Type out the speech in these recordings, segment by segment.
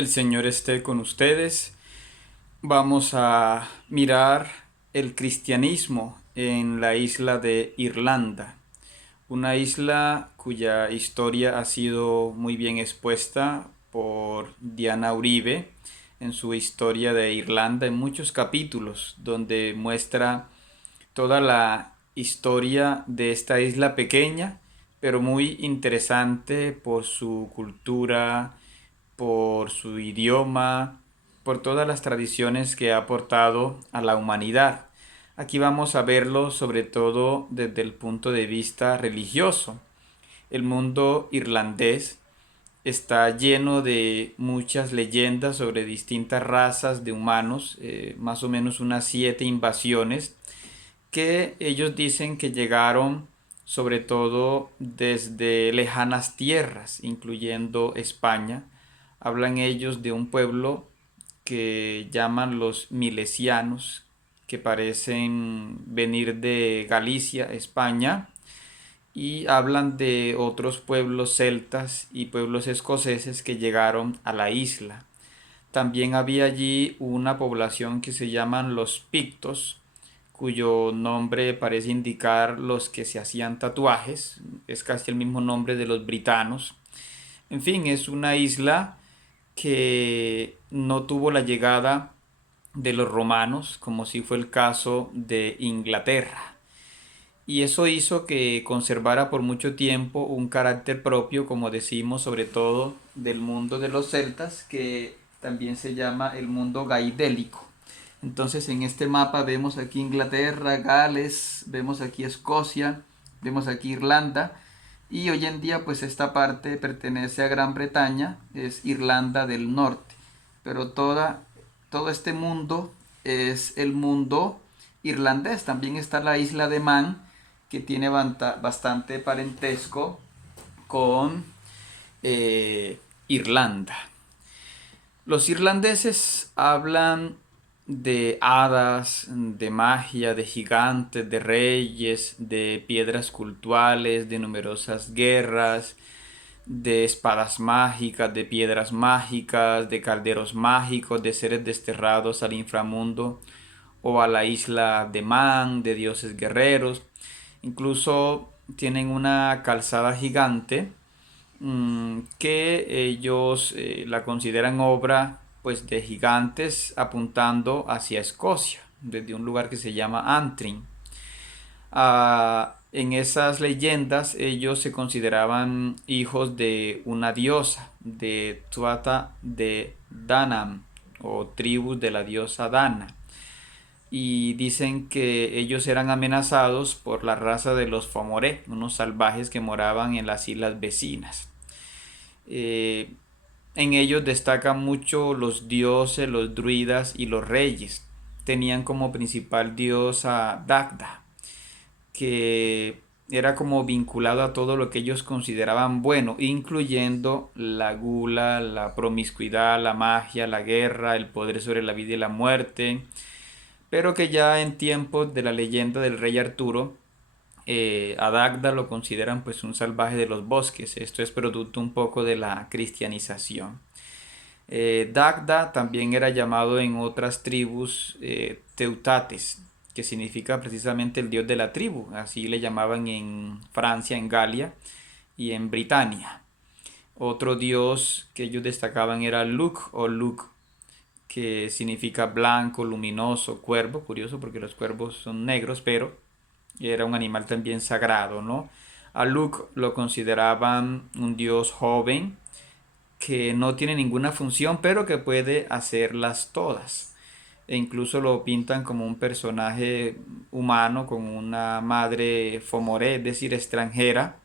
El Señor esté con ustedes. Vamos a mirar el cristianismo en la isla de Irlanda, una isla cuya historia ha sido muy bien expuesta por Diana Uribe en su Historia de Irlanda en muchos capítulos, donde muestra toda la historia de esta isla pequeña, pero muy interesante por su cultura, por su idioma, por todas las tradiciones que ha aportado a la humanidad. Aquí vamos a verlo sobre todo desde el punto de vista religioso. El mundo irlandés está lleno de muchas leyendas sobre distintas razas de humanos, más o menos unas 7 invasiones que ellos dicen que llegaron sobre todo desde lejanas tierras, incluyendo España. Hablan ellos de un pueblo que llaman los milesianos, que parecen venir de Galicia, España, y hablan de otros pueblos celtas y pueblos escoceses que llegaron a la isla. También había allí una población que se llaman los pictos, cuyo nombre parece indicar los que se hacían tatuajes, es casi el mismo nombre de los britanos. En fin, es una isla que no tuvo la llegada de los romanos, como si fue el caso de Inglaterra. Y eso hizo que conservara por mucho tiempo un carácter propio, como decimos, sobre todo del mundo de los celtas, que también se llama el mundo gaidélico. Entonces en este mapa vemos aquí Inglaterra, Gales, vemos aquí Escocia, vemos aquí Irlanda, y hoy en día pues esta parte pertenece a Gran Bretaña, es Irlanda del Norte, pero todo este mundo es el mundo irlandés. También está la isla de Man, que tiene bastante parentesco con Irlanda. Los irlandeses hablan de hadas, de magia, de gigantes, de reyes, de piedras cultuales, de numerosas guerras, de espadas mágicas, de piedras mágicas, de calderos mágicos, de seres desterrados al inframundo o a la isla de Man, de dioses guerreros. Incluso tienen una calzada gigante que ellos la consideran obra pues de gigantes apuntando hacia Escocia, desde un lugar que se llama Antrim. En esas leyendas ellos se consideraban hijos de una diosa, de Tuatha de Danann, o tribus de la diosa Dana. Y dicen que ellos eran amenazados por la raza de los Fomoré, unos salvajes que moraban en las islas vecinas. Eh, en ellos destacan mucho los dioses, los druidas y los reyes. Tenían como principal dios a Dagda, que era como vinculado a todo lo que ellos consideraban bueno, incluyendo la gula, la promiscuidad, la magia, la guerra, el poder sobre la vida y la muerte, pero que ya en tiempos de la leyenda del rey Arturo, a Dagda lo consideran pues un salvaje de los bosques. Esto es producto un poco de la cristianización. Dagda también era llamado en otras tribus Teutates, que significa precisamente el dios de la tribu. Así le llamaban en Francia, en Galia y en Britania. Otro dios que ellos destacaban era Lugh o Lugh, que significa blanco, luminoso, cuervo. Curioso porque los cuervos son negros, pero era un animal también sagrado, ¿no? A Lugh lo consideraban un dios joven que no tiene ninguna función, pero que puede hacerlas todas. E incluso lo pintan como un personaje humano con una madre fomoré, es decir, extranjera,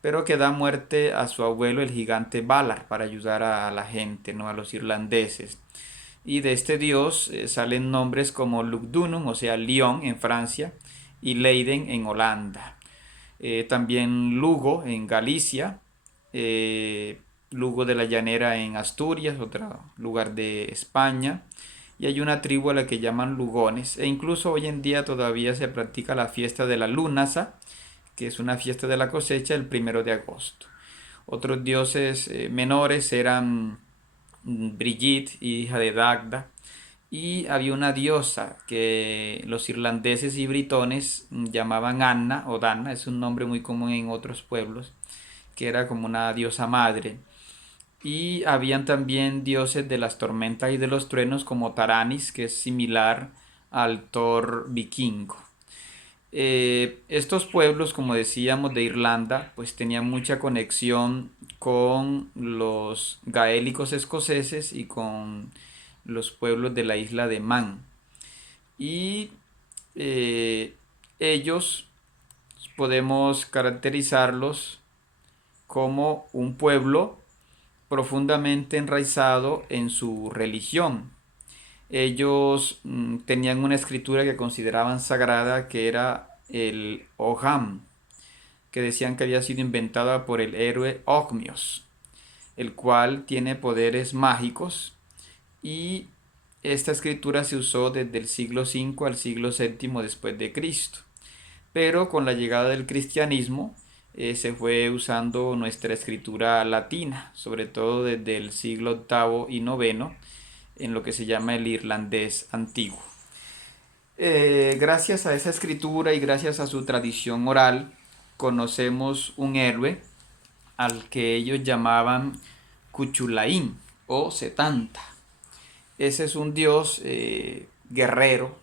pero que da muerte a su abuelo, el gigante Valar, para ayudar a la gente, ¿no? A los irlandeses. Y de este dios salen nombres como Lugdunum, o sea, Lyon en Francia, y Leiden en Holanda. También Lugo en Galicia, Lugo de la Llanera en Asturias, otro lugar de España. Y hay una tribu a la que llaman Lugones. E incluso hoy en día todavía se practica la fiesta de la Lunasa, que es una fiesta de la cosecha el 1 de agosto. Otros dioses menores eran Brigitte, hija de Dagda, y había una diosa que los irlandeses y britones llamaban Anna o Dana, es un nombre muy común en otros pueblos, que era como una diosa madre. Y habían también dioses de las tormentas y de los truenos como Taranis, que es similar al Thor vikingo. Estos pueblos, como decíamos, de Irlanda, pues tenían mucha conexión con los gaélicos escoceses y con los pueblos de la isla de Man. Y eh, ellos podemos caracterizarlos como un pueblo profundamente enraizado en su religión. Ellos tenían una escritura que consideraban sagrada, que era el Oham, que decían que había sido inventada por el héroe Ogmios, el cual tiene poderes mágicos, y esta escritura se usó desde el siglo V al siglo VII después de Cristo. Pero con la llegada del cristianismo se fue usando nuestra escritura latina, sobre todo desde el siglo VIII y IX, en lo que se llama el irlandés antiguo. Gracias a esa escritura y gracias a su tradición oral, conocemos un héroe al que ellos llamaban Cuchulain o Setanta. Ese es un dios guerrero,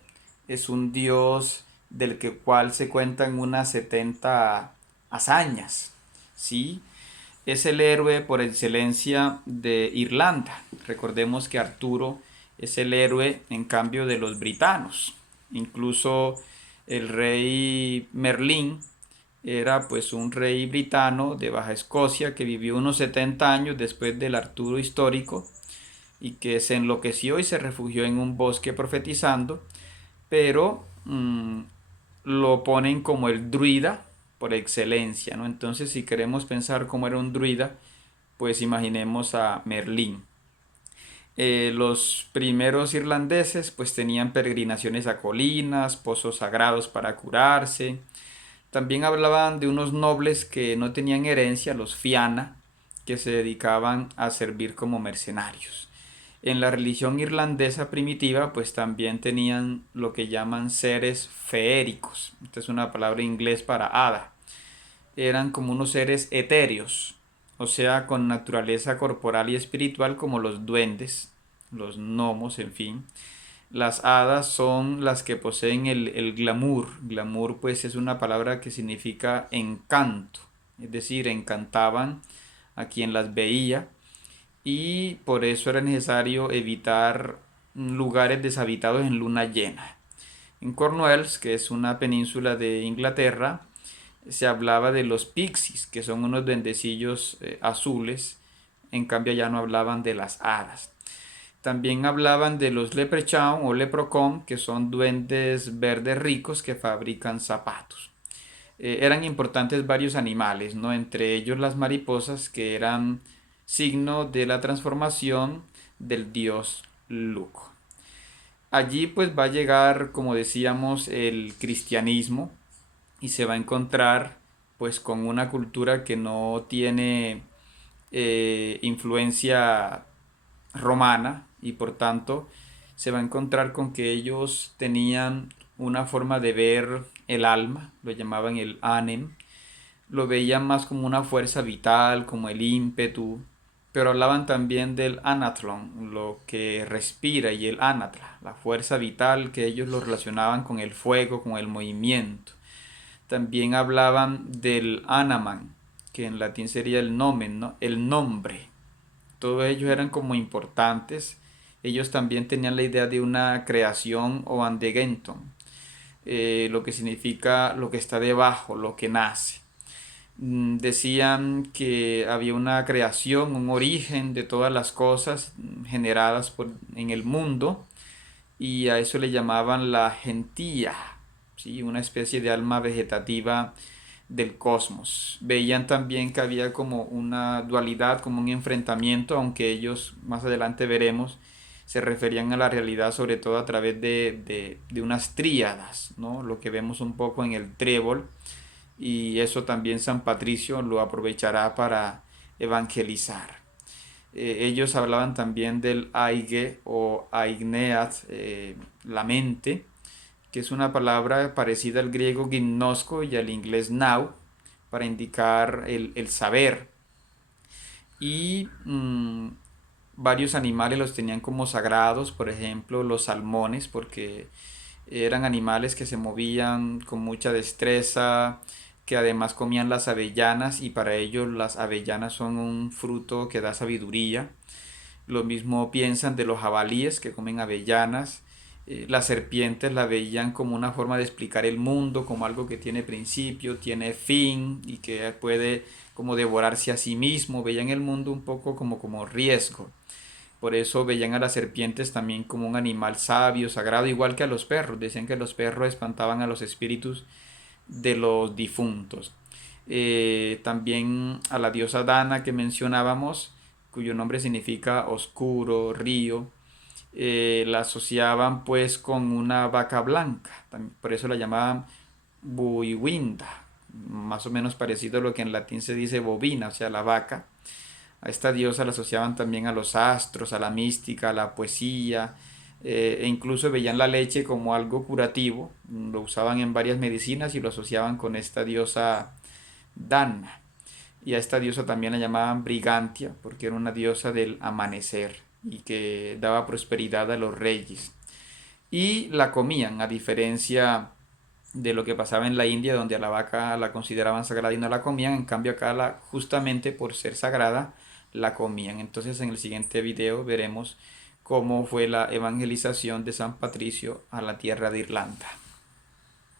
es un dios del cual se cuentan unas 70 hazañas, ¿sí? Es el héroe por excelencia de Irlanda. Recordemos que Arturo es el héroe en cambio de los britanos. Incluso el rey Merlín era pues un rey britano de Baja Escocia que vivió unos 70 años después del Arturo histórico y que se enloqueció y se refugió en un bosque profetizando, pero lo ponen como el druida por excelencia, ¿no? Entonces, si queremos pensar cómo era un druida, pues imaginemos a Merlín. Los primeros irlandeses pues tenían peregrinaciones a colinas, pozos sagrados para curarse. También hablaban de unos nobles que no tenían herencia, los Fianna, que se dedicaban a servir como mercenarios. En la religión irlandesa primitiva pues también tenían lo que llaman seres feéricos. Esta es una palabra en inglés para hada. Eran como unos seres etéreos, o sea, con naturaleza corporal y espiritual como los duendes, los gnomos, en fin. Las hadas son las que poseen el glamour. Glamour pues es una palabra que significa encanto, es decir, encantaban a quien las veía, y por eso era necesario evitar lugares deshabitados en luna llena. En Cornwall, que es una península de Inglaterra, se hablaba de los pixies, que son unos duendecillos azules. En cambio ya no hablaban de las hadas. También hablaban de los leprechaun o leprechaun, que son duendes verdes ricos que fabrican zapatos. Eran importantes varios animales, ¿no? Entre ellos las mariposas, que eran signo de la transformación del dios Luco. Allí pues va a llegar, como decíamos, el cristianismo y se va a encontrar pues con una cultura que no tiene influencia romana, y por tanto se va a encontrar con que ellos tenían una forma de ver el alma, lo llamaban el anem, lo veían más como una fuerza vital, como el ímpetu, pero hablaban también del anatlon, lo que respira, y el anatla, la fuerza vital, que ellos lo relacionaban con el fuego, con el movimiento. También hablaban del anaman, que en latín sería el nomen, ¿no? El nombre. Todos ellos eran como importantes. Ellos también tenían la idea de una creación o andegenton, lo que significa lo que está debajo, lo que nace. Decían que había una creación, un origen de todas las cosas generadas en el mundo, y a eso le llamaban la gentía, ¿sí? Una especie de alma vegetativa del cosmos. Veían también que había como una dualidad, como un enfrentamiento, aunque ellos más adelante veremos se referían a la realidad sobre todo a través de unas tríadas, ¿no? Lo que vemos un poco en el trébol, y eso también San Patricio lo aprovechará para evangelizar. Ellos hablaban también del aige o aigneat, la mente, que es una palabra parecida al griego gimnosco y al inglés now, para indicar el saber. Y varios animales los tenían como sagrados, por ejemplo los salmones, porque eran animales que se movían con mucha destreza, que además comían las avellanas y para ellos las avellanas son un fruto que da sabiduría. Lo mismo piensan de los jabalíes que comen avellanas. Las serpientes la veían como una forma de explicar el mundo, como algo que tiene principio, tiene fin y que puede como devorarse a sí mismo. Veían el mundo un poco como riesgo. Por eso veían a las serpientes también como un animal sabio, sagrado, igual que a los perros. Decían que los perros espantaban a los espíritus de los difuntos. También a la diosa Dana que mencionábamos, cuyo nombre significa oscuro, río, la asociaban pues con una vaca blanca, por eso la llamaban buiwinda, más o menos parecido a lo que en latín se dice bovina, o sea, la vaca. A esta diosa la asociaban también a los astros, a la mística, a la poesía, e incluso veían la leche como algo curativo, lo usaban en varias medicinas y lo asociaban con esta diosa Dana. Y a esta diosa también la llamaban Brigantia, porque era una diosa del amanecer y que daba prosperidad a los reyes. Y la comían, a diferencia de lo que pasaba en la India, donde a la vaca la consideraban sagrada y no la comían, en cambio acá justamente por ser sagrada la comían. Entonces en el siguiente video veremos cómo fue la evangelización de San Patricio a la tierra de Irlanda.